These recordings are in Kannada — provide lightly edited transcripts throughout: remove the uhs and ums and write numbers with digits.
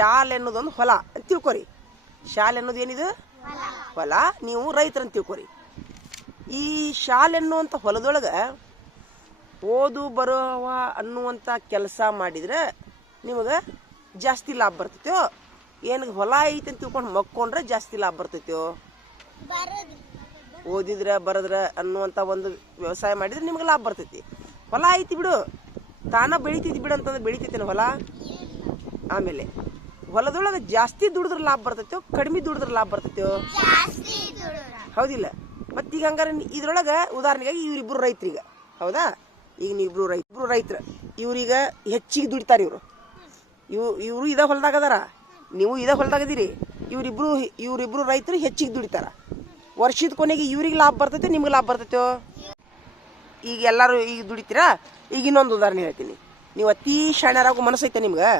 ಶಾಲೆ ಅನ್ನೋದೊಂದು ಹೊಲ ಅಂತ ತಿಳ್ಕೊರಿ. ಶಾಲೆ ಅನ್ನೋದು ಏನಿದು ಹೊಲ, ನೀವು ರೈತರಂತ ತಿಳ್ಕೊರಿ. ಈ ಶಾಲೆ ಅನ್ನುವಂಥ ಹೊಲದೊಳಗೆ ಓದು ಬರುವ ಅನ್ನುವಂಥ ಕೆಲಸ ಮಾಡಿದರೆ ನಿಮಗೆ ಜಾಸ್ತಿ ಲಾಭ ಬರ್ತೈತೋ, ಏನು ಹೊಲ ಐತೆ ಅಂತ ತಿಳ್ಕೊಂಡು ಮಕ್ಕೊಂಡ್ರೆ ಜಾಸ್ತಿ ಲಾಭ ಬರ್ತೈತೋ? ಓದಿದ್ರೆ ಬರದ್ರೆ ಅನ್ನುವಂಥ ಒಂದು ವ್ಯವಸಾಯ ಮಾಡಿದ್ರೆ ನಿಮ್ಗೆ ಲಾಭ ಬರ್ತೈತಿ. ಹೊಲ ಐತಿ ಬಿಡು, ತಾನ ಬೆಳಿತೈತಿ ಬಿಡು ಅಂತಂದ್ರೆ ಬೆಳಿತೈತೇನೆ ಹೊಲ? ಆಮೇಲೆ ಹೊಲದೊಳಗೆ ಜಾಸ್ತಿ ದುಡಿದ್ರೆ ಲಾಭ ಬರ್ತೈತೋ, ಕಡಿಮೆ ದುಡಿದ್ರೆ ಲಾಭ ಬರ್ತೈತೋ? ಹೌದಿಲ್ಲ? ಮತ್ತು ಈಗ ಹಂಗಾರೆ ಇದ್ರೊಳಗೆ ಉದಾಹರಣೆಗಾಗಿ ಇವರಿಬ್ಬರು ರೈತರೀಗ, ಹೌದಾ? ಈಗ ನೀವಿಬ್ರು ರೈತರು, ಇವ್ರೀಗ ಹೆಚ್ಚಿಗೆ ದುಡಿತಾರೆ. ಇವರು ಇದೇ ಹೊಲದಾಗ ಅದಾರ, ನೀವು ಇದೇ ಹೊಲದಾಗದಿರಿ. ಇವರಿಬ್ರು ರೈತರು ಹೆಚ್ಚಿಗೆ ದುಡಿತಾರ. ವರ್ಷದ ಕೊನೆಗೆ ಇವ್ರಿಗೆ ಲಾಭ ಬರ್ತೈತೆ, ನಿಮ್ಗೆ ಲಾಭ ಬರ್ತೈತೋ? ಈಗ ಎಲ್ಲರೂ ಈಗ ದುಡಿತೀರಾ. ಈಗ ಇನ್ನೊಂದು ಉದಾಹರಣೆ ಹೇಳ್ತೀನಿ. ನೀವು ಅತಿ ಶಾಣ್ಯರಾಗೋ ಮನಸ್ಸೈತೆ ನಿಮ್ಗೆ?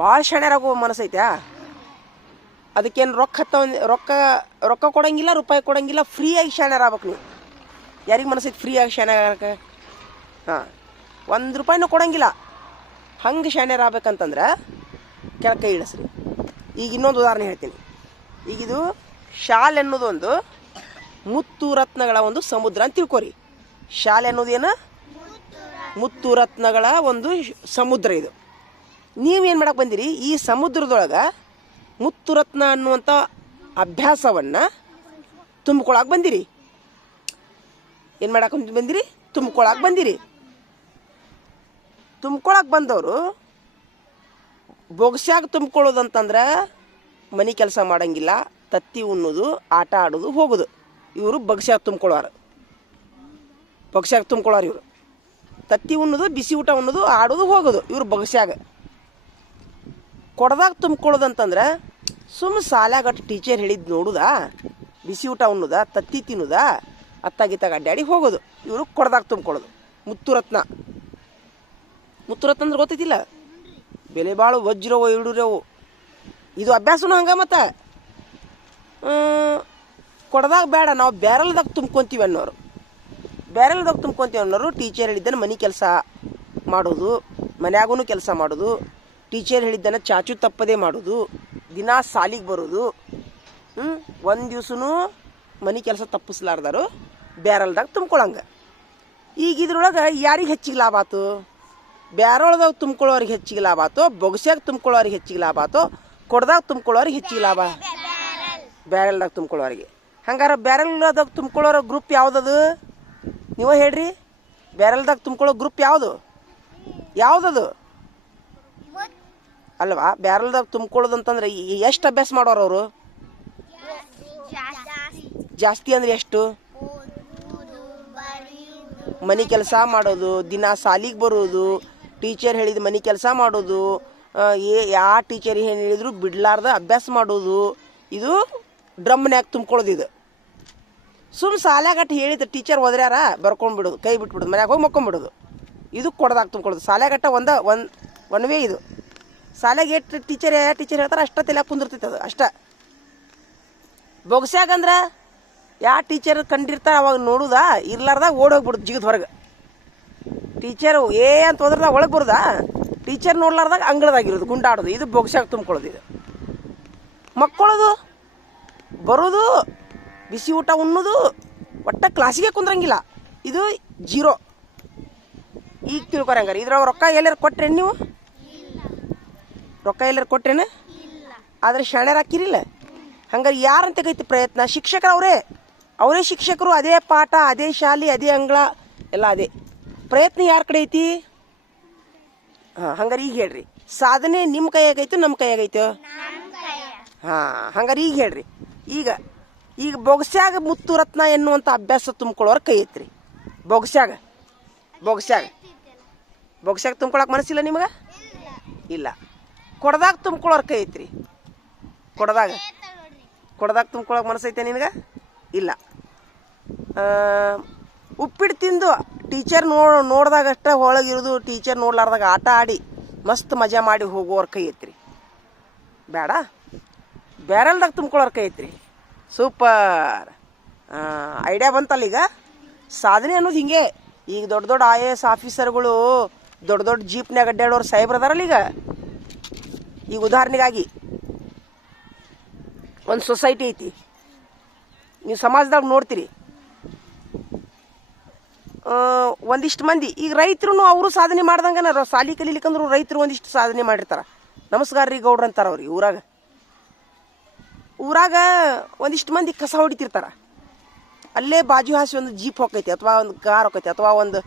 ಭಾಳ ಶಾಣ್ಯರಾಗೋ ಮನಸ್ಸೈತೆ. ಅದಕ್ಕೇನು ರೊಕ್ಕ ಕೊಡಂಗಿಲ್ಲ, ರೂಪಾಯಿ ಕೊಡಂಗಿಲ್ಲ, ಫ್ರೀಯಾಗಿ ಶಾಣ್ಯರಾಗ್ಬೇಕು ನೀವು. ಯಾರಿಗೆ ಮನಸ್ಸೈತೆ ಫ್ರೀಯಾಗಿ ಶಾಣ್ಯರಾಗಕ್ಕೆ? ಹಾಂ, 1 ರೂಪಾಯಿನೂ ಕೊಡಂಗಿಲ್ಲ. ಹಂಗೆ ಶಾಣ್ಯರಾಗಬೇಕಂತಂದ್ರೆ ಕೆಳಗೆ ಕೈ ಇಳಿಸ್ರಿ. ಈಗ ಇನ್ನೊಂದು ಉದಾಹರಣೆ ಹೇಳ್ತೀನಿ. ಈಗಿದು ಶಾಲೆ ಅನ್ನೋದೊಂದು ಮುತ್ತು ರತ್ನಗಳ ಒಂದು ಸಮುದ್ರ ಅಂತ ತಿಳ್ಕೊರಿ. ಶಾಲೆ ಅನ್ನೋದೇನು? ಮುತ್ತು ರತ್ನಗಳ ಒಂದು ಸಮುದ್ರ. ಇದು ನೀವೇನು ಮಾಡಕ್ಕೆ ಬಂದಿರಿ? ಈ ಸಮುದ್ರದೊಳಗೆ ಮುತ್ತು ರತ್ನ ಅನ್ನುವಂಥ ಅಭ್ಯಾಸವನ್ನು ತುಂಬಿಕೊಳಕ್ಕೆ ಬಂದಿರಿ. ಏನು ಮಾಡಕ್ಕೆ ಬಂದಿರಿ? ತುಂಬಿಕೊಳಕ್ಕೆ ಬಂದಿರಿ. ತುಂಬ್ಕೊಳಕ್ಕೆ ಬಂದವರು ಬೊಗಸ್ಯಾಗ ತುಂಬ್ಕೊಳ್ಳೋದಂತಂದ್ರೆ ಮನೆ ಕೆಲಸ ಮಾಡೋಂಗಿಲ್ಲ, ತತ್ತಿ ಉಣ್ಣೋದು, ಆಟ ಆಡೋದು, ಹೋಗೋದು. ಇವರು ಬೊಗಸ್ಯಾಗ ತುಂಬ್ಕೊಳ್ಳೋರು. ಇವರು ತತ್ತಿ ಉಣ್ಣೋದು, ಬಿಸಿ ಊಟ ಉಣ್ಣೋದು, ಆಡೋದು, ಹೋಗೋದು. ಇವರು ಬೊಗಸ್ಯಾಗ. ಕೊಡದಾಗ ತುಂಬ್ಕೊಳ್ಳೋದಂತಂದ್ರೆ ಶಾಲ್ಯಾಗಟ್ಟು ಟೀಚರ್ ಹೇಳಿದ್ದು ನೋಡುದಾ, ಬಿಸಿ ಊಟ ಉಣ್ಣೋದಾ, ತತ್ತಿ ತಿನ್ನೋದಾ, ಅತ್ತಾಗಿತ್ತಾಗ ಅಡ್ಡಾಡಿ ಹೋಗೋದು. ಇವರು ಕೊಡದಾಗ ತುಂಬ್ಕೊಳ್ಳೋದು. ಮುತ್ತುರತ್ನ ಅಂದ್ರೆ ಗೊತ್ತೈತಿಲ್ಲ? ಬೆಲೆ ಬಾಳು ವಜ್ರವು ಇಡುರವು. ಇದು ಅಭ್ಯಾಸನೂ ಹಂಗೆ. ಮತ್ತು ಕೊಡದಾಗ ಬೇಡ, ನಾವು ಬ್ಯಾರಲ್ದಾಗ ತುಂಬ್ಕೊತೀವಿ ಅನ್ನೋರು ಟೀಚರ್ ಹೇಳಿದ್ದನ್ನು ಮನೆ ಕೆಲಸ ಮಾಡೋದು, ಮನ್ಯಾಗೂ ಕೆಲಸ ಮಾಡೋದು, ಟೀಚರ್ ಹೇಳಿದ್ದನ್ನು ಚಾಚು ತಪ್ಪದೇ ಮಾಡೋದು, ದಿನ ಸಾಲಿಗೆ ಬರೋದು, ಒಂದು ದಿವ್ಸನೂ ಮನೆ ಕೆಲಸ ತಪ್ಪಿಸ್ಲಾರ್ದಾರು ಬ್ಯಾರಲ್ದಾಗ ತುಂಬ್ಕೊಳಂಗೆ. ಈಗ ಇದ್ರೊಳಗೆ ಯಾರಿಗೆ ಹೆಚ್ಚಿಗೆ ಲಾಭ ಆಯ್ತು? ಬ್ಯಾರೊಳದಾಗ ತುಂಬ್ಕೊಳ್ಳೋರಿಗೆ ಹೆಚ್ಚಿಗೆ ಲಾಭ ಆಯ್ತು, ಬೊಗಸ್ಯಾಗ ತುಂಬ್ಕೊಳ್ಳೋರಿಗೆ ಹೆಚ್ಚಿಗೆ ಲಾಭ ಆಯ್ತು, ಕೊಡದಾಗ ತುಂಬ್ಕೊಳ್ಳೋರಿಗೆ ಹೆಚ್ಚಿಗೆ ಲಾಭ? ಬ್ಯಾರಲ್ದಾಗ ತುಂಬ್ಕೊಳ್ಳೋರಿಗೆ. ಹಂಗಾರೆ ಬ್ಯಾರಲ್ದಾಗ ತುಂಬ್ಕೊಳ್ಳೋರ ಗ್ರೂಪ್ ಯಾವುದದು? ನೀವೇ ಹೇಳ್ರಿ. ಬ್ಯಾರಲ್ದಾಗ ತುಂಬ್ಕೊಳ್ಳೋ ಗ್ರೂಪ್ ಯಾವುದದು? ಅಲ್ವಾ? ಬ್ಯಾರಲ್ದಾಗ ತುಂಬ್ಕೊಳ್ಳೋದಂತಂದ್ರೆ ಎಷ್ಟು ಅಭ್ಯಾಸ ಮಾಡೋರು ಅವರು? ಜಾಸ್ತಿ ಅಂದ್ರೆ ಎಷ್ಟು? ಮನೆ ಕೆಲಸ ಮಾಡೋದು, ದಿನ ಸಾಲಿಗೆ ಬರೋದು, ಟೀಚರ್ ಹೇಳಿದ ಮನೆ ಕೆಲಸ ಮಾಡೋದು, ಯಾವ ಟೀಚರ್ ಏನು ಹೇಳಿದ್ರು ಬಿಡ್ಲಾರ್ದ ಅಭ್ಯಾಸ ಮಾಡೋದು. ಇದು ಡ್ರಮ್ನ್ಯಾಗ ತುಂಬ್ಕೊಳ್ಳೋದು. ಇದು ಶಾಲ್ಯಾಗಟ್ಟು ಹೇಳಿದ ಟೀಚರ್ ಹೋದ್ರ್ಯಾರ ಬರ್ಕೊಂಡ್ಬಿಡೋದು, ಕೈ ಬಿಟ್ಬಿಡೋದು, ಮನ್ಯಾಗ ಹೋಗಿ ಮಕ್ಕೊಂಬಿಡೋದು. ಇದು ಕೊಡದಾಗ ತುಂಬ್ಕೊಳ್ಳೋದು. ಶಾಲ್ಯಾಗಟ್ಟ ಒನ್ ವೇ ಇದು. ಶಾಲೆಗೆ ಎಷ್ಟು ಟೀಚರ್ ಹೇಳ್ತಾರೆ ಅಷ್ಟ ತಲೆ ಕುಂದಿರ್ತೈತೆ ಅದು ಅಷ್ಟ. ಬೊಗಸ್ಯಾಗಂದ್ರೆ ಯಾವ ಟೀಚರ್ ಕಂಡಿರ್ತಾರೆ ಅವಾಗ ನೋಡುದಾ, ಇರ್ಲಾರ್ದಾಗ ಓಡೋಗ್ಬಿಡುದು ಜಿಗದ ಹೊರಗೆ. ಟೀಚರು ಅಂತ ಹೋದ್ರದಾಗ ಒಳಗೆ ಬರೋದಾ, ಟೀಚರ್ ನೋಡ್ಲಾರ್ದಾಗ ಅಂಗಳದಾಗಿರೋದು, ಗುಂಡಾಡೋದು. ಇದು ಬೊಗಸ್ಯಾಗ ತುಂಬ್ಕೊಳ್ಳೋದು. ಇದು ಮಕ್ಕೊಳ್ಳೋದು, ಬರೋದು, ಬಿಸಿ ಊಟ ಉಣ್ಣೋದು, ಒಟ್ಟ ಕ್ಲಾಸಿಗೆ ಕುಂದ್ರಂಗಿಲ್ಲ. ಇದು 0. ಈಗ ತಿಳ್ಕೊರಿ. ಹಂಗಾರೆ ಇದ್ರೊಳಗೆ ರೊಕ್ಕ ಎಲ್ಲಾರು ಕೊಟ್ರೇನು? ನೀವು ರೊಕ್ಕ ಎಲ್ಲಾರು ಕೊಟ್ರೇನು? ಆದರೆ ಶಾಣ್ಯರು ಹಾಕಿರಿಲ್ಲ. ಹಂಗಾರೆ ಯಾರಂತ ಕೈತಿ ಪ್ರಯತ್ನ? ಶಿಕ್ಷಕರು ಅವರೇ ಶಿಕ್ಷಕರು. ಅದೇ ಪಾಠ, ಅದೇ ಶಾಲೆ, ಅದೇ ಅಂಗಳ, ಎಲ್ಲ ಅದೇ. ಪ್ರಯತ್ನ ಯಾರ ಕಡೆ ಐತಿ? ಹಾಂ, ಹಂಗಾರೆ ಈಗ ಹೇಳ್ರಿ, ಸಾಧನೆ ನಿಮ್ಮ ಕೈಯಾಗೈತು ನಮ್ಮ ಕೈಯಾಗೈತು? ಹಾಂ, ಹಂಗಾರೆ ಈಗ ಹೇಳ್ರಿ. ಈಗ ಬೊಗಸ್ಯಾಗ ಮುತ್ತು ರತ್ನ ಎನ್ನುವಂಥ ಅಭ್ಯಾಸ ತುಂಬ್ಕೊಳ್ಳೋರು ಕೈ ಐತ್ರಿ. ಬೊಗಸ್ಯಾಗ ತುಂಬ್ಕೊಳಕ್ಕೆ ಮನಸ್ಸಿಲ್ಲ ನಿಮಗೆ? ಇಲ್ಲ. ಕೊಡದಾಗ ತುಂಬ್ಕೊಳ್ಳೋರು ಕೈ ಐತ್ರಿ. ಕೊಡದಾಗ ತುಂಬ್ಕೊಳಕ್ಕೆ ಮನಸ್ಸೈತೆ ನಿನಗೆ? ಇಲ್ಲ. ಉಪ್ಪಿಟ್ಟು ತಿಂದು ಟೀಚರ್ ನೋಡ್ದಾಗಷ್ಟ ಒಳಗಿರೋದು, ಟೀಚರ್ ನೋಡ್ಲಾರ್ದಾಗ ಆಟ ಆಡಿ ಮಸ್ತ್ ಮಜಾ ಮಾಡಿ ಹೋಗೋವ್ರ ಕೈ ಐತ್ರಿ. ಬೇಡ. ಬ್ಯಾರಲ್ದಾಗ ತುಂಬ್ಕೊಳ್ಳೋರ್ ಕೈ ಐತ್ರಿ. ಸೂಪರ್ ಐಡಿಯಾ ಬಂತಲ್ಲ. ಈಗ ಸಾಧನೆ ಅನ್ನೋದು ಹಿಂಗೆ. ಈಗ ದೊಡ್ಡ IAS ಆಫೀಸರ್ಗಳು, ದೊಡ್ಡ ಜೀಪ್ನ್ಯಾಗ ಅಡ್ಡಾಡೋರು ಸಾಹೇಬ್ರು ಅದಾರಲ್ಲ, ಈಗ ಈಗ ಉದಾಹರಣೆಗಾಗಿ ಒಂದು ಸೊಸೈಟಿ ಐತಿ, ನೀವು ಸಮಾಜದಾಗ ನೋಡ್ತೀರಿ, ಒಂದಿಷ್ಟು ಮಂದಿ ಈಗ ರೈತರು ಅವರು ಸಾಧನೆ ಮಾಡ್ದಂಗೆ ಸಾಲಿ ಕಲೀಲಿಕ್ಕಂದ್ರು ರೈತರು ಒಂದಿಷ್ಟು ಸಾಧನೆ ಮಾಡಿರ್ತಾರೆ. ನಮಸ್ಕಾರ ರೀ ಗೌಡ್ರು ಅಂತಾರೆ ಅವ್ರಿಗೆ. ಊರಾಗ ಒಂದಿಷ್ಟು ಮಂದಿ ಕಸ ಹೊಡಿತಿರ್ತಾರೆ. ಅಲ್ಲೇ ಬಾಜು ಹಾಸಿ ಒಂದು ಜೀಪ್ ಹೋಗೈತಿ ಅಥವಾ ಒಂದು ಕಾರ್ ಹೋಗೈತಿ ಅಥವಾ ಒಂದು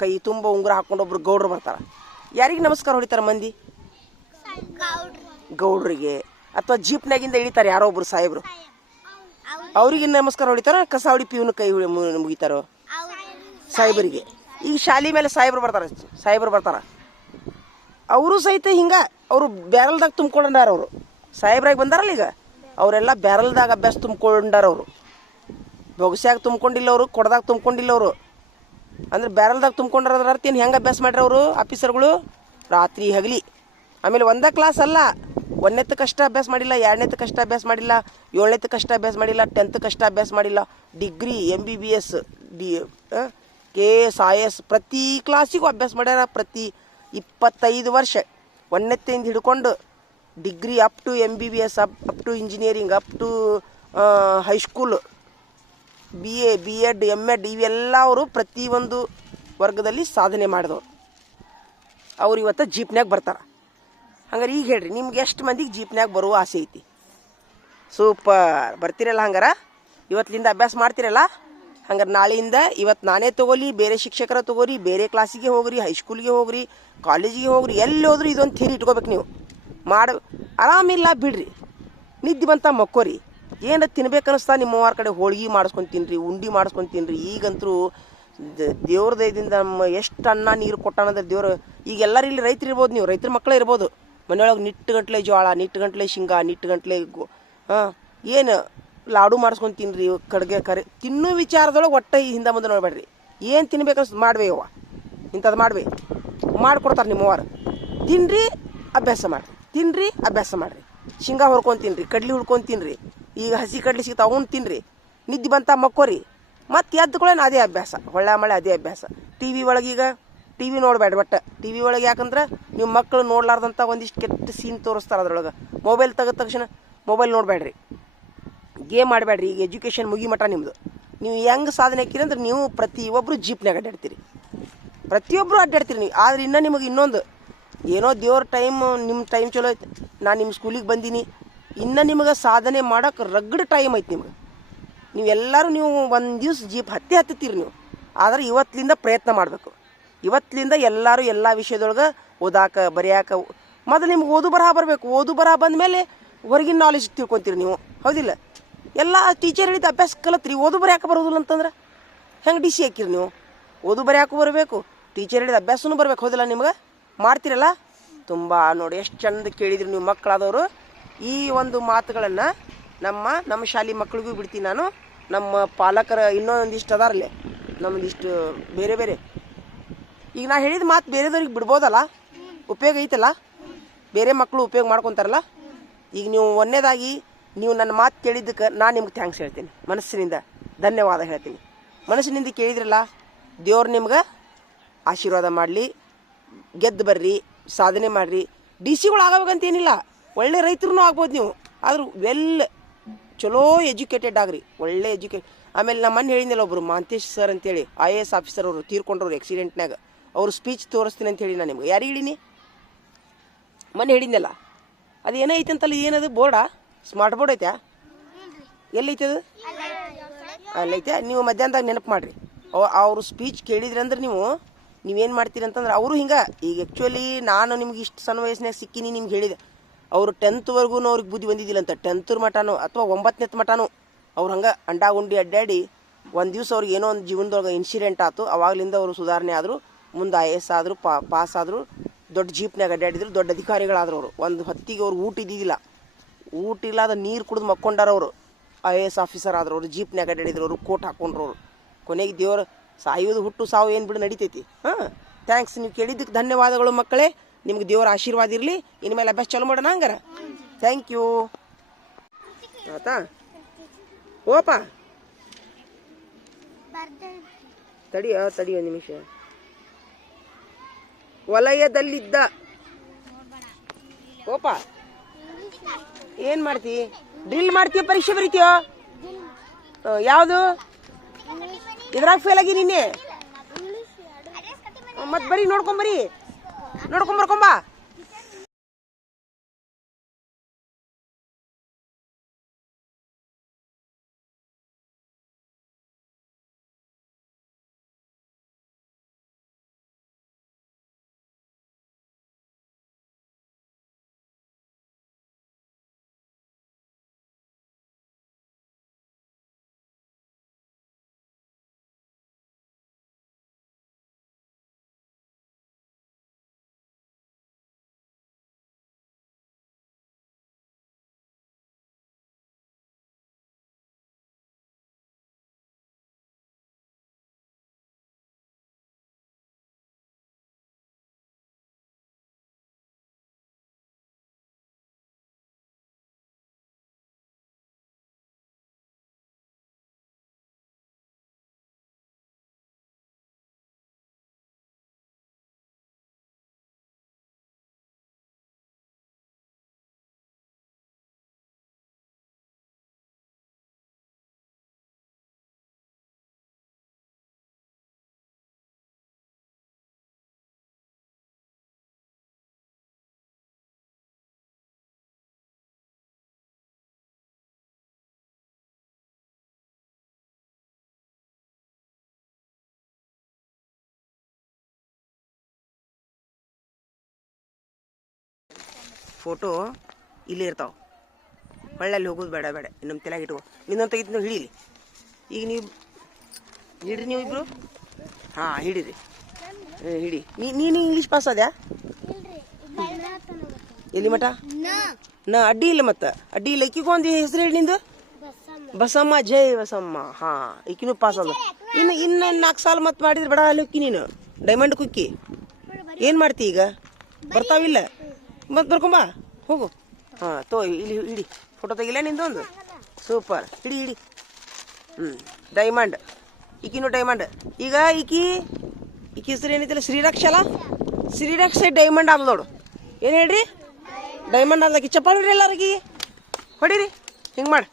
ಕೈ ತುಂಬ ಉಂಗುರ ಹಾಕೊಂಡು ಒಬ್ರು ಗೌಡ್ರು ಬರ್ತಾರೆ. ಯಾರಿಗೆ ನಮಸ್ಕಾರ ಹೊಡಿತಾರೆ ಮಂದಿ? ಗೌಡ್ರಿಗೆ. ಅಥವಾ ಜೀಪ್ನಾಗಿಂದ ಇಳಿತಾರೆ ಯಾರೋ ಒಬ್ರು ಸಾಹೇಬ್ರು, ಅವ್ರಿಗೆ ನಮಸ್ಕಾರ ಹೊಡಿತಾರ. ಕಸ ಹೊಡಿ ಪಿವ್ನ ಕೈ ಮುಗಿತಾರೋ ಸಾಹೇಬರಿಗೆ. ಈಗ ಶಾಲಿ ಮೇಲೆ ಸಾಹೇಬ್ರು ಬರ್ತಾರ, ಅವರು ಸಹಿತ ಹಿಂಗೆ ಅವರು ಬ್ಯಾರಲ್ದಾಗ ತುಂಬ್ಕೊಂಡಾರ. ಅವರು ಸಾಹೇಬ್ರಾಗಿ ಬಂದಾರಲ್ಲ ಈಗ, ಅವರೆಲ್ಲ ಬ್ಯಾರಲ್ದಾಗ ಅಭ್ಯಾಸ ತುಂಬ್ಕೊಂಡಾರ. ಅವರು ಬೊಗಸ್ಯಾಗ ತುಂಬ್ಕೊಂಡಿಲ್ಲ, ಅವರು ಕೊಡದಾಗ ತುಂಬ್ಕೊಂಡಿಲ್ಲ. ಅವರು ಅಂದ್ರೆ ಬ್ಯಾರಲ್ದಾಗ ತುಂಬ್ಕೊಂಡ್ರ ಅರ್ಥ ಏನು? ಹೆಂಗೆ ಅಭ್ಯಾಸ ಮಾಡ್ರಿ ಅವರು ಆಫೀಸರ್ಗಳು? ರಾತ್ರಿ ಹಗಲಿ. ಆಮೇಲೆ ಒಂದೇ ಕ್ಲಾಸ್ ಅಲ್ಲ, 1ನೇತಕ್ಕಷ್ಟ ಅಭ್ಯಾಸ ಮಾಡಿಲ್ಲ, 2ನೇತಕ್ಕಷ್ಟ ಅಭ್ಯಾಸ ಮಾಡಿಲ್ಲ, 7ನೇತಕ್ಕಷ್ಟ ಅಭ್ಯಾಸ ಮಾಡಿಲ್ಲ, 10th ಅಭ್ಯಾಸ ಮಾಡಿಲ್ಲ. ಡಿಗ್ರಿ, MBBS, KS, IS ಪ್ರತಿ ಕ್ಲಾಸಿಗೂ ಅಭ್ಯಾಸ ಮಾಡ್ಯಾರ. ಪ್ರತಿ 25 ವರ್ಷ 1ನೇತಿಂದ ಹಿಡ್ಕೊಂಡು degree up to MBBS, up to engineering, up to high school, BA, B.Ed, M.Ed ಇವೆಲ್ಲ ಅವರು ಪ್ರತಿಯೊಂದು ವರ್ಗದಲ್ಲಿ ಸಾಧನೆ ಮಾಡಿದವರು. ಅವ್ರು ಇವತ್ತು ಜೀಪ್ನ್ಯಾಗ ಬರ್ತಾರೆ. ಹಂಗಾರೆ ಈಗ ಹೇಳ್ರಿ, ನಿಮ್ಗೆ ಎಷ್ಟು ಮಂದಿಗೆ ಜೀಪ್ನ್ಯಾಗ ಬರುವ ಆಸೆ ಐತಿ? ಸೂಪರ್, ಬರ್ತೀರಲ್ಲ. ಹಂಗಾರ ಇವತ್ತಿಂದ ಅಭ್ಯಾಸ ಮಾಡ್ತಿರಲ್ಲ. ಹಂಗಾರೆ ನಾಳೆಯಿಂದ ಇವತ್ತು ನಾನೇ ತೊಗೊಲಿ, ಬೇರೆ ಶಿಕ್ಷಕರ ತೊಗೋರಿ, ಬೇರೆ ಕ್ಲಾಸಿಗೆ ಹೋಗ್ರಿ, ಹೈಸ್ಕೂಲಿಗೆ ಹೋಗ್ರಿ, ಕಾಲೇಜಿಗೆ ಹೋಗ್ರಿ, ಎಲ್ಲಿ ಹೋದ್ರೂ ಇದೊಂದು ಥಿಯರಿ ಇಟ್ಕೋಬೇಕು ನೀವು. ಆರಾಮಿಲ್ಲ ಬಿಡ್ರಿ, ನಿದ್ದೆ ಬಂತ ಮಕ್ಕೋರಿ. ಏನು ತಿನ್ಬೇಕನ್ನಿಸ್ತಾ ನಿಮ್ಮವ್ರ ಕಡೆ ಹೋಳ್ಗೆ ಮಾಡಿಸ್ಕೊಂಡು ತಿನ್ರಿ, ಉಂಡಿ ಮಾಡಿಸ್ಕೊಂಡು ತಿನ್ರಿ. ಈಗಂತರೂ ದೇವ್ರ ದಯದಿಂದ ನಮ್ಮ ಎಷ್ಟು ಅನ್ನ ನೀರು ಕೊಟ್ಟಾನಂದ್ರೆ ದೇವ್ರು. ಈಗ ಎಲ್ಲರೂ ಇಲ್ಲಿ ರೈತರು ಇರ್ಬೋದು, ನೀವು ರೈತರ ಮಕ್ಕಳೇ ಇರ್ಬೋದು. ಮನೆಯೊಳಗೆ ನಿಟ್ಟುಗಂಟ್ಲೆ ಜೋಳ, ನಿಟ್ಟುಗಂಟ್ಲೆ ಶೇಂಗಾ, ನಿಟ್ಟುಗಂಟ್ಲೆ ಏನು ಲಾಡು ಮಾಡಿಸ್ಕೊಂಡು ತಿನ್ರಿ. ಕಡೆಗೆ ಕರೆ ತಿನ್ನೋ ವಿಚಾರದೊಳಗೆ ಒಟ್ಟೆ ಹಿಂದೆ ಮುಂದೆ ನೋಡ್ಬೇಡ್ರಿ. ಏನು ತಿನ್ಬೇಕನ್ಸ್ ಮಾಡ್ಬೇಯವ್ವ, ಇಂಥದ್ದು ಮಾಡಿಕೊಡ್ತಾರೆ ನಿಮ್ಮವ್ರು. ತಿನ್ನಿರಿ, ಅಭ್ಯಾಸ ಮಾಡಿರಿ, ತಿನ್ನಿರಿ, ಅಭ್ಯಾಸ ಮಾಡಿರಿ. ಶೇಂಗಾ ಹುರ್ಕೊಂಡು ತಿನ್ನಿರಿ, ಕಡ್ಲಿ ಹುಡ್ಕೊಂಡು ತಿನ್ನಿರಿ. ಈಗ ಹಸಿ ಕಡ್ಲಿ ಸಿಗ್ತಾವೆ, ಅವನು ತಿನ್ನಿರಿ. ನಿದ್ದೆ ಬಂತ ಮಕ್ಕೋರಿ, ಮತ್ತು ಎದ್ದುಕೊಳ್ಳೇನು ಅದೇ ಅಭ್ಯಾಸ, ಹೊಳ್ಳೆ ಮಳೆ ಅದೇ ಅಭ್ಯಾಸ. TV ಒಳಗೆ ಈಗ TV ನೋಡಬೇಡ್ರಿ. ಒಟ್ಟು TV ಒಳಗೆ ಯಾಕಂದ್ರೆ ನೀವು ಮಕ್ಕಳು ನೋಡ್ಲಾರ್ದಂಥ ಒಂದಿಷ್ಟು ಕೆಟ್ಟ ಸೀನ್ ತೋರಿಸ್ತಾರೆ ಅದ್ರೊಳಗೆ. ಮೊಬೈಲ್ ತೆಗೆದ ತಕ್ಷಣ ಮೊಬೈಲ್ ನೋಡಬೇಡ್ರಿ, ಗೇಮ್ ಮಾಡಬೇಡ್ರಿ. ಈಗ ಎಜುಕೇಷನ್ ಮುಗಿಮಟ್ಟ ನಿಮ್ಮದು. ನೀವು ಹೆಂಗೆ ಸಾಧನೆ ಹಾಕಿರಿ ಅಂದ್ರೆ ನೀವು ಪ್ರತಿಯೊಬ್ಬರು ಜೀಪ್ನಾಗ ಅಡ್ಡಾಡ್ತೀರಿ, ಪ್ರತಿಯೊಬ್ಬರು ಅಡ್ಡಾಡ್ತೀರಿ ನೀವು. ಆದರೆ ಇನ್ನೂ ನಿಮಗೆ ಇನ್ನೊಂದು ಏನೋ ದೇವ್ರ ನಿಮ್ಮ ಟೈಮ್ ಚಲೋ ಐತೆ, ನಾನು ನಿಮ್ಮ ಸ್ಕೂಲಿಗೆ ಬಂದೀನಿ, ಇನ್ನು ನಿಮಗೆ ಸಾಧನೆ ಮಾಡೋಕೆ ರಗಡ್ ಟೈಮ್ ಐತೆ ನಿಮಗೆ. ನೀವೆಲ್ಲರೂ ನೀವು ಒಂದು ದಿವ್ಸ ಜೀಪ್ ಹತ್ತೀರಿ ನೀವು. ಆದರೆ ಇವತ್ತಿನಿಂದ ಪ್ರಯತ್ನ ಮಾಡಬೇಕು. ಇವತ್ತಿನಿಂದ ಎಲ್ಲರೂ ಎಲ್ಲ ವಿಷಯದೊಳಗೆ ಓದಾಕ ಬರೆಯಾಕ ಮೊದಲು ನಿಮ್ಗೆ ಓದು ಬರಹ ಬರಬೇಕು. ಓದು ಬರಹ ಬಂದಮೇಲೆ ಹೊರಗಿನ ನಾಲೆಜ್ ತಿಳ್ಕೊತೀರಿ ನೀವು, ಹೌದಿಲ್ಲ? ಎಲ್ಲ ಟೀಚರ್ ಹೇಳಿದ ಅಭ್ಯಾಸ ಕಲತ್ರಿ, ಓದು ಬರೆಯಾಕ ಬರೋದಿಲ್ಲ ಅಂತಂದ್ರೆ ಹೆಂಗೆ DC ಹಾಕಿರಿ ನೀವು? ಓದು ಬರೆಯಾಕು ಬರಬೇಕು, ಟೀಚರ್ ಹೇಳಿದ ಅಭ್ಯಾಸನೂ ಬರಬೇಕು, ಹೌದಿಲ್ಲ? ನಿಮ್ಗೆ ಮಾಡ್ತಿರಲ್ಲ, ತುಂಬ ನೋಡಿ ಎಷ್ಟು ಚಂದ ಕೇಳಿದ್ರಿ ನೀವು ಮಕ್ಕಳಾದವರು. ಈ ಒಂದು ಮಾತುಗಳನ್ನು ನಮ್ಮ ಶಾಲೆ ಮಕ್ಕಳಿಗೂ ಬಿಡ್ತೀನಿ ನಾನು. ನಮ್ಮ ಪಾಲಕರ ಇನ್ನೊಂದಿಷ್ಟು ಅದಾರಲ್ಲೇ, ನಮ್ಮದಿಷ್ಟು ಬೇರೆ ಬೇರೆ. ಈಗ ನಾ ಹೇಳಿದ ಮಾತು ಬೇರೆದವ್ರಿಗೆ ಬಿಡ್ಬೋದಲ್ಲ, ಉಪಯೋಗ ಐತಲ್ಲ, ಬೇರೆ ಮಕ್ಕಳು ಉಪಯೋಗ ಮಾಡ್ಕೊತಾರಲ್ಲ. ಈಗ ನೀವು ಒಂದನೇದಾಗಿ ನೀವು ನನ್ನ ಮಾತು ಕೇಳಿದ್ದಕ್ಕೆ ನಾನು ನಿಮ್ಗೆ ಥ್ಯಾಂಕ್ಸ್ ಹೇಳ್ತೀನಿ, ಮನಸ್ಸಿನಿಂದ ಧನ್ಯವಾದ ಹೇಳ್ತೀನಿ. ಮನಸ್ಸಿನಿಂದ ಕೇಳಿದ್ರಲ್ಲ, ದೇವ್ರು ನಿಮ್ಗೆ ಆಶೀರ್ವಾದ ಮಾಡಲಿ. ಗೆದ್ದು ಬರ್ರಿ, ಸಾಧನೆ ಮಾಡಿರಿ. DC ಆಗಬೇಕಂತೇನಿಲ್ಲ, ಒಳ್ಳೆ ರೈತರೂ ಆಗ್ಬೋದು ನೀವು. ಆದರೂ ಚಲೋ ಎಜುಕೇಟೆಡ್ ಆಗ್ರಿ, ಒಳ್ಳೆ ಆಮೇಲೆ ನಮ್ಮ ಮನೆ ಹೇಳಿದ್ನಲ್ಲ, ಒಬ್ಬರು ಮಾಂತೇಶ್ ಸರ್ ಅಂತೇಳಿ IAS ಆಫೀಸರ್ ಅವರು ತೀರ್ಕೊಂಡ್ರವ್ರು ಆಕ್ಸಿಡೆಂಟ್ನಾಗ. ಅವರು ಸ್ಪೀಚ್ ತೋರಿಸ್ತೀನಿ ಅಂತ ಹೇಳಿ ನಾನು ನಿಮ್ಗೆ. ಯಾರಿಗೆ ಹೇಳಿನಿ? ಮನೆ ಹೇಳಿದ್ನಲ್ಲ, ಅದು ಏನೋ ಐತೆ ಅಂತಲ್ಲ, ಏನದು ಬೋರ್ಡಾ? ಸ್ಮಾರ್ಟ್ ಬೋರ್ಡ್ ಐತೆ? ಎಲ್ಲೈತೆ ಅದು? ಅಲ್ಲೈತೆ. ನೀವು ಮಧ್ಯಾಹ್ನದಾಗ ನೆನಪು ಮಾಡಿರಿ. ಅವರು ಸ್ಪೀಚ್ ಕೇಳಿದ್ರಿ ಅಂದ್ರೆ ನೀವೇನು ಮಾಡ್ತೀರಿ ಅಂತಂದ್ರೆ, ಅವರು ಹಿಂಗೆ. ಈಗ ಆ್ಯಕ್ಚುಲಿ ನಾನು ನಿಮ್ಗೆ ಇಷ್ಟು ಸಣ್ಣ ವಯಸ್ಸಿನಾಗ ಸಿಕ್ಕಿನಿ, ನಿಮ್ಗೆ ಹೇಳಿದೆ. ಅವರು 10th ಅವ್ರಿಗೆ ಬುದ್ಧಿ ಬಂದಿದ್ದಿಲ್ಲ ಅಂತ. 10th ಮಟನೂ ಅಥವಾ 9ನೇ ಮಟನೂ ಅವ್ರು ಹಂಗೆ ಅಂಡಾಗುಂಡಿ ಅಡ್ಡಾಡಿ ಒಂದು ದಿವ್ಸ ಅವ್ರಿಗೆ ಏನೋ ಒಂದು ಜೀವನದೊಳಗೆ ಇನ್ಸಿಡೆಂಟ್ ಆಯ್ತು. ಅವಾಗಲಿಂದ ಅವರು ಸುಧಾರಣೆ ಆದರು, ಮುಂದೆ IAS ಆದರು, ಪಾಸ್ ಆದರು, ದೊಡ್ಡ ಜೀಪ್ನಾಗ ಅಡ್ಡಾಡಿದ್ರು, ದೊಡ್ಡ ಅಧಿಕಾರಿಗಳಾದ್ರು. ಅವರು ಒಂದು ಹೊತ್ತಿಗೆ ಅವ್ರು ಊಟ ಇದ್ದಿದ್ದಿಲ್ಲ, ಊಟ ಇಲ್ಲದ ನೀರು ಕುಡಿದು ಮಕ್ಕೊಂಡಾರವರು. IAS ಆಫೀಸರ್ ಆದ್ರು, ಅವರು ಜೀಪ್ನಾಗ ಅಡ್ಡಾಡಿದ್ರು, ಅವರು ಕೋಟ್ ಹಾಕೊಂಡ್ರು. ಅವರು ಕೊನೆಗೆ ದೇವರು ಸಾಯೋದು ಹುಟ್ಟು ಸಾವು ಏನು ಬಿಡು ನಡಿತೈತಿ. ಥ್ಯಾಂಕ್ಸ್, ನೀವು ಕೇಳಿದ್ದಕ್ಕೆ ಧನ್ಯವಾದಗಳು ಮಕ್ಕಳೇ. ನಿಮ್ಗೆ ದೇವರ ಆಶೀರ್ವಾದ ಇರಲಿ. ಇನ್ಮೇಲೆ ಅಭ್ಯಾಸ ಚಾಲೂ ಮಾಡೋಣ ಹಂಗಾರ. Thank you. ಆಯ್ತಾ? ಓಪ ತಡಿ ಒಂದು ನಿಮಿಷ. ವಲಯದಲ್ಲಿದ್ದ ಕೋಪ ಏನು ಮಾಡ್ತಿ? ಡ್ರಿಲ್ ಮಾಡ್ತೀಯ, ಪರೀಕ್ಷೆ ಬರೀತೀಯೋ? ಯಾವುದು? ಇದ್ರಾಗ ಫೇಲ್ ಆಗಿ ನಿನ್ನೆ ಮತ್ತೆ ಬರೀ ನೋಡ್ಕೊಂಬರಿ, ನೋಡ್ಕೊಂಬರ್ಕೊಂಬ. ಫೋಟೋ ಇಲ್ಲೇ ಇರ್ತಾವೆ, ಹೊಳ್ಳಲ್ಲಿ ಹೋಗೋದು ಬೇಡ ಬೇಡ. ನಮ್ಮ ತಲೆಗೆ ಇಟ್ಕೋ. ಇನ್ನೊಂದು ತೆಗಿತೀನಿ ಹಿಡೀಲಿ. ಈಗ ನೀವು ಹಿಡ್ರಿ, ನೀವು ಇಬ್ರು. ಹಾಂ ಹಿಡೀರಿ, ಹಿಡಿ. ನೀನು ಇಂಗ್ಲೀಷ್ ಪಾಸ್ ಅದ್ಯಾ? ಎಲ್ಲಿ ಮಠ? ನಾ ಅಡ್ಡಿ ಇಲ್ಲ, ಮತ್ತೆ ಅಡ್ಡಿ ಇಲ್ಲ. ಈಕಿಗೂ ಒಂದು ಹೆಸರು ಹೇಳಿ ನಿಂದು. ಬಸಮ್ಮ, ಜೈ ಬಸಮ್ಮ. ಹಾಂ, ಈಕಿನೂ ಪಾಸ್ ಅದ. ಇನ್ನು 4 ಸಾಲ ಮತ್ತೆ ಮಾಡಿದ್ರೆ ಬೇಡ. ಅಲ್ಲಿ ಹೊಕ್ಕಿ ನೀನು ಡೈಮಂಡ್ ಕುಕ್ಕಿ. ಏನು ಮಾಡ್ತಿ ಈಗ? ಬರ್ತಾವಿಲ್ಲ ಮತ್ತೆ ಬರ್ಕೊಂಬ, ಹೋಗು. ಹಾಂ ಇಲ್ಲಿ ಹಿಡಿ. ಫೋಟೋ ತೆಗಿಲ್ಲ ನಿಂದೊಂದು. ಸೂಪರ್, ಹಿಡಿ ಹಿಡಿ. ಡೈಮಂಡ್. ಈಕಿನೂ ಡೈಮಂಡ್. ಈಗ ಈಕಿ ಹೆಸರು ಏನೈತಿಲ್ಲ, ಶ್ರೀರಕ್ಷ ಅಲ್ಲ? ಶ್ರೀರಕ್ಷ ಡೈಮಂಡ್ ಆದ ನೋಡು. ಏನು ಹೇಳ್ರಿ? ಡೈಮಂಡ್ ಆದ್ಲಾಕಿ. ಚಪ್ಪಾಳೆ ಹೊಡ್ರಿ ಎಲ್ಲರಿಗೆ, ಹೊಡೀರಿ. ಹಿಂಗೆ ಮಾಡಿ.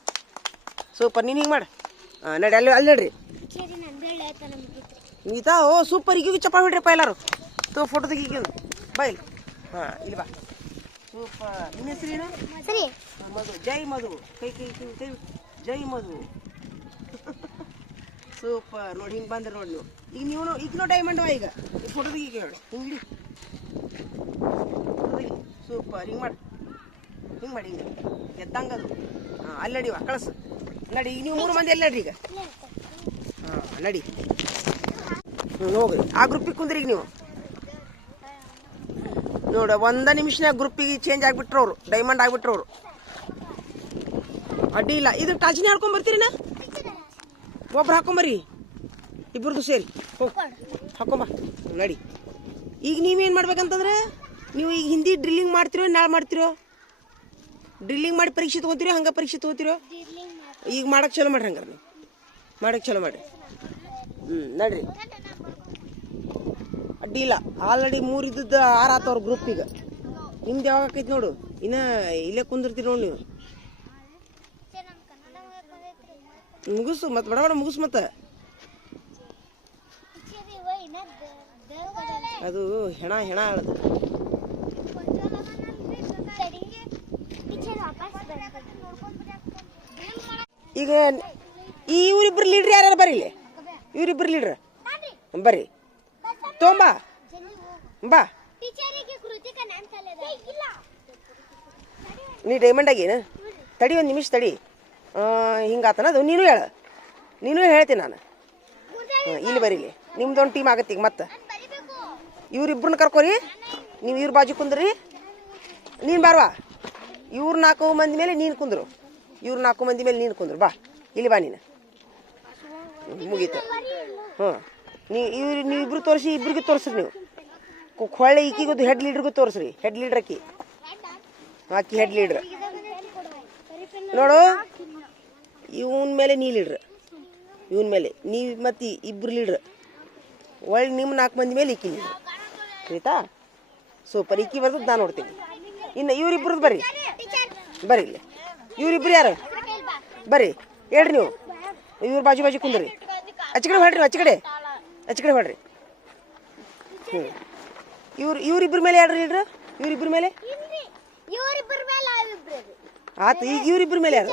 ಸೂಪರ್, ನೀನು ಹಿಂಗೆ ಮಾಡಿ. ಹಾಂ ನಡಿ, ಅಲ್ಲಿ ನಡ್ರಿ. ಗೀತಾ, ಓ ಸೂಪರ್. ಈಗಿಗೂ ಚಪ್ಪಾಳೆ ಹೊಡ್ರಿಪ್ಪ ಎಲ್ಲರೂ. ಫೋಟೋ ತೆಗಿ ಬಾಯ್. ಹಾಂ ಇಲ್ಲಿ ಬಾ. ಸೂಪರ್. ನಿನ್ನ ಹೆಸರೇನು? ಮಧು. ಜೈ ಮಧು. ಕೈ ಜೈ ಮಧು. ಸೂಪರ್. ನೋಡಿ ಹಿಂಗೆ ಬಂದ್ರೆ ನೋಡಿ ನೀವು. ಈಗ ನೀವು ಡೈಮಂಡ್ ಈಗ ಫೋಟೋ ತೆಗಿ ಹೇಳಿ. ಹಿಂಗೆ ಹಿಡಿ. ಸೂಪರ್. ಹಿಂಗೆ ಮಾಡಿ, ಹಿಂಗೆ ಎದ್ದಂಗೆ ಅದು. ಹಾಂ ಅಲ್ಲಿ ನಡಿವ, ಕಳಿಸು. ನಡಿ. ಈಗ ನೀವು 3 ಮಂದಿ ಎಲ್ಲ ನಡ್ರಿ ಈಗ. ಹಾಂ ನಡಿ. ಹೋಗ್ರಿ ಆ ಗ್ರೂಪಿಗೆ ಕುಂದ್ರಿ. ಈಗ ನೀವು ನೋಡ, 1 ನಿಮಿಷನಾಗ ಗ್ರೂಪಿಗೆ ಚೇಂಜ್ ಆಗಿಬಿಟ್ರು ಅವರು. ಡೈಮಂಡ್ ಆಗಿಬಿಟ್ರು ಅವರು. ಅಡ್ಡಿ ಇಲ್ಲ. ಇದು ಟಾಚಿನ ಹಾಡ್ಕೊಂಬರ್ತೀರಿನ? ಒಬ್ರು ಹಾಕೊಂಬರಿ, ಇಬ್ಬರದು ಸೇರಿ ಹೋಗಿ ಹಾಕೊಂಬ. ನಡಿ. ಈಗ ನೀವೇನು ಮಾಡ್ಬೇಕಂತಂದ್ರೆ, ನೀವು ಈಗ ಹಿಂದಿ ಡ್ರಿಲ್ಲಿಂಗ್ ಮಾಡ್ತಿರೋ ನಾಳೆ ಮಾಡ್ತಿರೋ? ಡ್ರಿಲ್ಲಿಂಗ್ ಮಾಡಿ ಪರೀಕ್ಷೆ ತೊಗೋತೀರೋ ಹಂಗೆ ಪರೀಕ್ಷೆ ತೊಗೋತಿರೋ? ಈಗ ಮಾಡಕ್ಕೆ ಚಲೋ ಮಾಡ್ರಿ. ಹಂಗಾರೆ ನೀವು ಮಾಡಕ್ಕೆ ಚಲೋ ಮಾಡಿರಿ. ನಡ್ರಿ. ಅಡ್ಡಿ ಇಲ್ಲ. ಆಲ್ರೆಡಿ 3 ಇದ್ದದ್ದು 6 ಆತವ್ರ ಗ್ರೂಪ್. ಈಗ ನಿಮ್ದು ಯಾವಾಗ ಆಕೈತಿ ನೋಡು. ಇನ್ನು ಇಲ್ಲೇ ಕುಂದಿರ್ತೀರಿ ನೋಡಿ ನೀವು. ಮುಗಿಸು ಮತ್ತೆ, ಬಡ ಮುಗಿಸು ಮತ್ತೆ. ಅದು ಹೆಣ ಹೇಳದು. ಈಗ ಇವ್ರಿಬ್ರು ಲೀಡ್ರ್ ಯಾರು ಬರೀಲಿ? ಇವ್ರಿಬ್ರು ಲೀಡ್ರ್ ಬರ್ರಿ. ತೊಂಬಾ ಬಾ. ನೀ ಡೈಮಂಡ್ ಆಗೇನು? ತಡಿ, 1 ನಿಮಿಷ ತಡಿ. ಹಿಂಗಾತನದು. ನೀನು ಹೇಳ, ನೀನು ಹೇಳ್ತೀನಿ ನಾನು. ಇಲ್ಲಿ ಬರೀಲಿ. ನಿಮ್ದೊಂದು ಟೀಮ್ ಆಗತ್ತೆ ಈಗ. ಮತ್ತೆ ಇವ್ರಿಬ್ರನ್ನ ಕರ್ಕೋರಿ. ನೀವು ಇವ್ರ ಬಾಜು ಕುಂದ್ರಿ. ನೀನು ಬಾರ್ವಾ. ಇವ್ರು 4 ಮಂದಿ ಮೇಲೆ ನೀನು ಕುಂದ್ರು. ಇವ್ರು 4 ಮಂದಿ ಮೇಲೆ ನೀನು ಕುಂದ್ರು. ಬಾ ಇಲ್ಲಿ ಬಾ. ನೀನು ಮುಗೀತು. ನೀವಿಬ್ರು ತೋರಿಸಿ, ಇಬ್ರಿಗೆ ತೋರಿಸ್ರಿ ನೀವು. ಹೊಳ್ಳೆ ಈಕಿಗೂ ಹೆಡ್ ಲೀಡ್ರಿಗೂ ತೋರಿಸ್ರಿ. ಹೆಡ್ ಲೀಡ್ರ್ ಆಕಿ ಹೆಡ್ ಲೀಡ್ರ್ ನೋಡು. ಇವನ್ ಮೇಲೆ ನೀ ಲೀಡ್ರ್, ಇವನ್ ಮೇಲೆ ನೀವು ಮತ್ತೆ ಇಬ್ರು ಲೀಡ್ರ್. ಒಳ್ಳೆ ನಿಮ್ಮ 4 ಮಂದಿ ಮೇಲೆ ಈಕಿ ಲೀಡ್ರ್. ಆಯ್ತಾ? ಸೂಪರ್. ಈಕಿ ಬರ್ತದೆ, ನಾನು ನೋಡ್ತೀನಿ. ಇನ್ನು ಇವ್ರಿಬ್ರದ್ದು ಬರ್ರಿ ಬರ್ರಿ ಇಲ್ಲಿ. ಇವ್ರಿಬ್ರು ಯಾರು ಬರ್ರಿ ಹೇಳ್ರಿ ನೀವು. ಇವ್ರ ಬಾಜು ಬಾಜು ಕುಂದ್ರಿ. ಕಡೆ ಹೊಡ್ರಿ ಕಡೆ ಹೊಡ್ರಿ. ಹ್ಞೂ ಇವ್ರಿಬ್ರ ಮೇಲೆ ಹೇಳ್ರಿ ಇಲ್ರಿ. ಇವ್ರಿಬ್ರ ಮೇಲೆ ಆತು. ಈಗ ಇವ್ರಿಬ್ರ ಮೇಲೆ ಯಾರು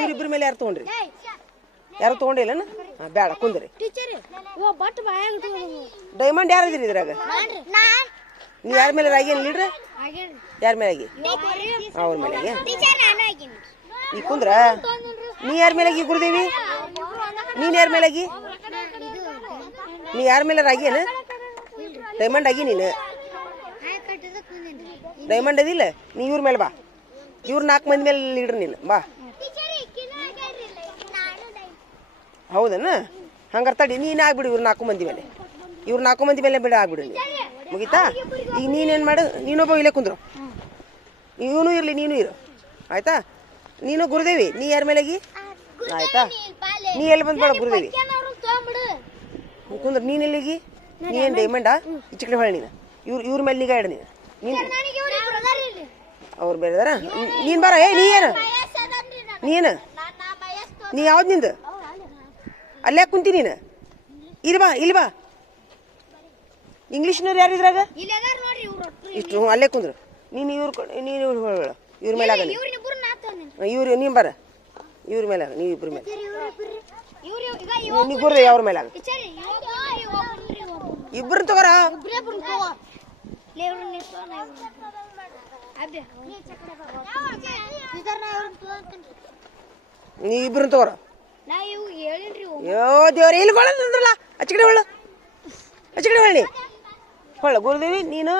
ಇವ್ರಿಬ್ರ ಮೇಲೆ ಯಾರು ತೊಗೊಂಡ್ರಿ? ಯಾರು ತೊಗೊಂಡಿಲ್ಲನ? ಹಾಂ ಬೇಡ ಕುಂದ್ರಿ. ಡೈಮಂಡ್ ಯಾರು ಇದ್ರಿ ಇದ್ರಾಗ? ನೀವು ಯಾರ ಮೇಲೆ ಆಗಿ ಇಲ್ರಿ? ಯಾರ ಮೇಲೆ ಆಗಿ? ಅವ್ರ ಮೇಲೆ ಆಗಿ. ಈಗ ಕುಂದ್ರ. ನೀ ಯಾರ ಮೇಲೆ ಆಗಿ ಗುರುದೇವಿ? ನೀನು ಯಾರ ಮೇಲೆ ಆಗಿ? ನೀ ಯಾರ ಮೇಲೆ ಆಗಿ ಏನು? ಡೈಮಂಡ್ ಆಗಿ ನೀನು ಡೈಮಂಡ್ ಅದಿಲ್ಲ. ನೀ ಇವ್ರ ಮೇಲೆ ಬಾ. ಇವ್ರು 4 ಮಂದಿ ಮೇಲೆ ಲೀಡ್ರ್ ನೀನು ಬಾ. ಹೌದನ? ಹಂಗಾರೆ ತಡಿ ನೀನು ಆಗ್ಬಿಡು ಇವ್ರು 4 ಮಂದಿ ಮೇಲೆ. ಇವ್ರು 4 ಮಂದಿ ಮೇಲೆ ಬಿಡ ಆಗ್ಬಿಡು ನೀನು. ಮುಗೀತಾ? ಈಗ ನೀನೇನು ಮಾಡು, ನೀನೊಬ್ಬ ಇಲ್ಲೇ ಕುಂದ್ರು. ಇವನು ಇರಲಿ, ನೀನು ಇರು ಆಯ್ತಾ? ನೀನು ಗುರುದೇವಿ ನೀ ಯಾರ ಮೇಲಾಗಿ? ಆಯ್ತಾ? ನೀ ಎಲ್ಲಿ ಬಂದ್ಬೇಡ ಗುರುದೇವಿ ಕುಂದ್ರ. ನೀನು ಎಲ್ಲಿಗಿ? ನೀ ಏನು ಡೈಮಂಡಾ? ಈಚೆ ಕಡೆ ಹೊಳೆ ನೀನು. ಇವ್ರ ಮೇಲೆ ನಿಗಾ ಇಡು ನೀನು. ಅವ್ರು ಬೇರೆ ಅದಾರ. ನೀನು ಬರ. ನೀ ಏನು ನೀ ಯಾವ್ದು ನಿಂದು? ಅಲ್ಲೇ ಕುಂತಿ ನೀನು. ಇಲ್ಲಿ ಬಾ. ಇಂಗ್ಲೀಷ್ನವ್ರು ಯಾರು ಇದ್ರಾಗ? ಇಷ್ಟು ಅಲ್ಲೇ ಕುಂದ್ರು. ನೀನು ಇವ್ರ ಮೇಲೆ ಆಗ. ಇವ್ರು ನೀನು ಬರ. ಇವ್ರ ಮೇಲೆ ಆಗ. ನೀವು ಇಬ್ರ ಮೇಲೆ ನೀ ಗುರುದೇವಿ ಅವ್ರ ಮೇಲೆ ಆಗ. ಇಬ್ರನ್ನ ತಗೋರ. ನೀ ಇಬ್ರನ್ನ ತಗೋರ. ಯೋ ದೇವ್ರ ಇಲ್ಲಿ ಹೊಳಂದ್ರಲ್ಲ. ಕಡೆ ಹೊಳ್ಳಿ ಹೊಳ್ಳ ಗುರುದೇವಿ. ನೀನು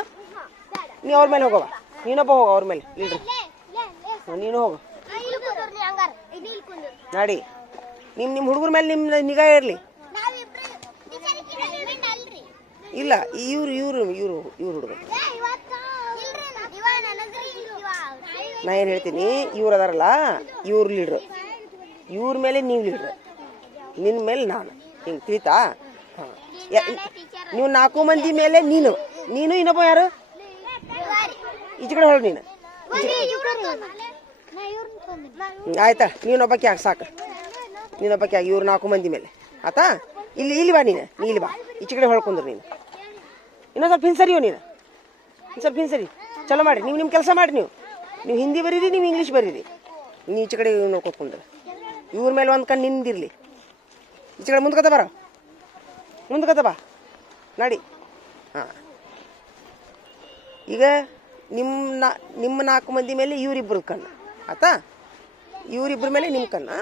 ಅವ್ರ ಮೇಲೆ ಹೋಗವ. ನೀನೊಬ್ಬ ಹೋಗ ಅವ್ರ ಮೇಲೆ ಲೀಡ್ರ್. ನೀನು ಹೋಗು ನಾಡಿ. ನಿಮ್ಮ ಹುಡುಗರ ಮೇಲೆ ನಿಮ್ಮ ನಿಗಾ ಇರಲಿ. ಇಲ್ಲ ಇವ್ರು ಹುಡುಗರು. ನಾ ಏನು ಹೇಳ್ತೀನಿ, ಇವ್ರು ಅದಾರಲ್ಲ ಇವ್ರು ಲೀಡ್ರು. ಇವ್ರ ಮೇಲೆ ನೀವು ಲೀಡ್ರ್, ನಿನ್ನ ಮೇಲೆ ನಾನು. ಹಿಂಗೆ ತಿಳಿತಾ? ಹಾಂ. ನೀವು 4 ಮಂದಿ ಮೇಲೆ ನೀನು ಇನ್ನೊಬ್ಬ ಯಾರು? ಈಚೆ ಕಡೆ ಹೊಳ ನೀನು. ಆಯ್ತಾ? ನೀನೊಬ್ಬಕ್ಕೆ ಯಾಕೆ ಸಾಕು. ನೀನೊಬ್ಬಕ್ಕೆ ಯಾಕೆ? ಇವ್ರು 4 ಮಂದಿ ಮೇಲೆ ಆತಾ? ಇಲ್ಲಿ ಬಾ ನೀನು. ಇಲ್ಲಿ ಬಾ. ಈಚೆ ಕಡೆ ಹೊಳ್ಕೊಂಡ್ರು ನೀನು. ಇನ್ನೊಂದು ಸ್ವಲ್ಪ ಹಿಂಸರಿಯೋ ನೀನು. ಸ್ವಲ್ಪ ಹಿಂಸರಿ. ಚಲೋ ಮಾಡಿ. ನಿಮ್ಮ ಕೆಲಸ ಮಾಡಿ. ನೀವು ಹಿಂದಿ ಬರೀರಿ, ನೀವು ಇಂಗ್ಲೀಷ್ ಬರೀರಿ. ನೀವು ಈಚೆ ಕಡೆ ನೋಡ್ಕೊತ್ಕೊಂಡ್ರೆ ಇವ್ರ ಮೇಲೆ ಒಂದು ಕಣ್ಣು ನಿಂದಿರಲಿ. ಈಚೆ ಕಡೆ ಮುಂದ್ಕತ ಬಾ ನಾಡಿ. ಹಾಂ. ಈಗ ನಿಮ್ಮ 4 ಮಂದಿ ಮೇಲೆ ಇವರಿಬ್ಬರು ಕಣ್ಣು ಆತಾ? ಇವರಿಬ್ಬರ ಮೇಲೆ ನಿಮ್ಮ ಕಣ್ಣು.